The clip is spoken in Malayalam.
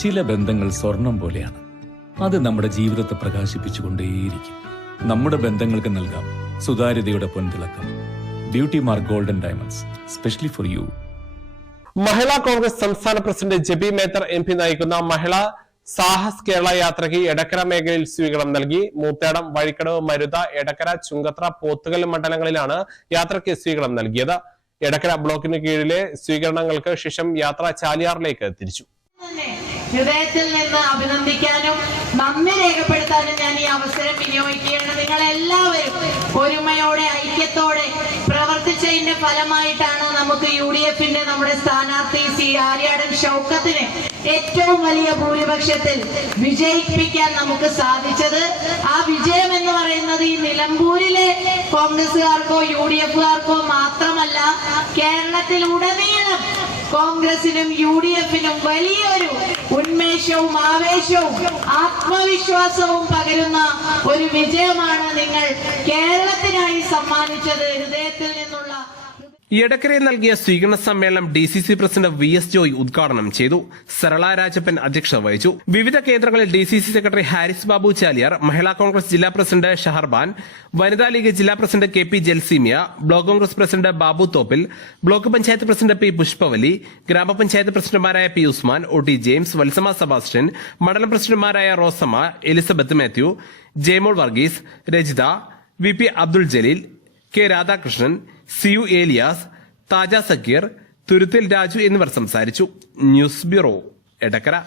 ചില ബന്ധങ്ങൾ സ്വർണം പോലെയാണ്. അത് നമ്മുടെ ജീവിതത്തെ പ്രകാശിപ്പിച്ചുകൊണ്ടേയിരിക്കും. നമ്മുടെ ബന്ധങ്ങൾക്ക് നൽകാം സുതാര്യതയുടെ പൊൻതിളക്കം. Beauty mark golden diamonds specially for you Mahila Congress സംസ്ഥാന president Jebi Mather M P നയിക്കുന്ന മഹിളാ സാഹസ് കേരള യാത്രയ്ക്ക് എടക്കര മേഖലയിൽ സ്വീകരണം നൽകി. മൂത്തേടം വഴിക്കടവ് മരുത എടക്കര ചുങ്കത്ര പോത്തുകൽ മണ്ഡലങ്ങളിലാണ് യാത്രയ്ക്ക് സ്വീകരണം നൽകിയത്. എടക്കര ബ്ലോക്കിന് കീഴിലെ സ്വീകരണങ്ങൾക്ക് ശേഷം യാത്ര ചാലിയാറിലേക്ക് തിരിച്ചു. ഹൃദയത്തിൽ നിന്ന് അഭിനന്ദിക്കാനും നന്ദി രേഖപ്പെടുത്താനും ഞാൻ ഈ അവസരം വിനിയോഗിക്കുകയാണ്. നിങ്ങൾ എല്ലാവരും ഒരുമയോടെ ഐക്യത്തോടെ പ്രവർത്തിച്ചതിന്റെ ഫലമായിട്ടാണ് നമുക്ക് യു ഡി എഫിന്റെ നമ്മുടെ സ്ഥാനാർത്ഥി സി ആര്യാടൻ ഷൗക്കത്തിന് ഏറ്റവും വലിയ ഭൂരിപക്ഷത്തിൽ വിജയിപ്പിക്കാൻ നമുക്ക് സാധിച്ചത്. ആ വിജയം എന്ന് പറയുന്നത് ഈ നിലമ്പൂരിലെ കോൺഗ്രസുകാർക്കോ യു ഡി എഫുകാർക്കോ മാത്രമല്ല കേരളത്തിലുടനീളം കോൺഗ്രസിനും യു ഡി എഫിനും വലിയൊരു ഉന്മേഷവും ആവേശവും ആത്മവിശ്വാസവും പകരുന്ന ഒരു വിജയമാണ് നിങ്ങൾ കേരളത്തിനായി സമ്മാനിച്ചത്. ഹൃദയത്തിൽ നിന്നുള്ള എടക്കരയിൽ നൽകിയ സ്വീകരണ സമ്മേളനം D C C president V S Joy ഉദ്ഘാടനം ചെയ്തു. സരള രാജപ്പൻ അധ്യക്ഷത വഹിച്ചു. വിവിധ കേന്ദ്രങ്ങളിൽ D C C secretary Haris Babu Chaliyar Mahila Congress ജില്ലാ പ്രസിഡന്റ് ഷഹർബാൻ വനിതാ ലീഗ് ജില്ലാ president K P Jalseemiya block Congress president Babu Thoppil block panchayat president P Pushpavalli ഗ്രാമപഞ്ചായത്ത് പ്രസിഡന്റുമാരായ P Usman O T James Valsamma Sebastian മണ്ഡലം പ്രസിഡന്റുമാരായ Rosamma Elizabeth Mathew Jaimol Varghese Rajitha V P Abdul Jaleel K Radhakrishnan C U Elias Thaja Zakir Thuruthil Raju എന്നിവർ സംസാരിച്ചു. News bureau Edakkara.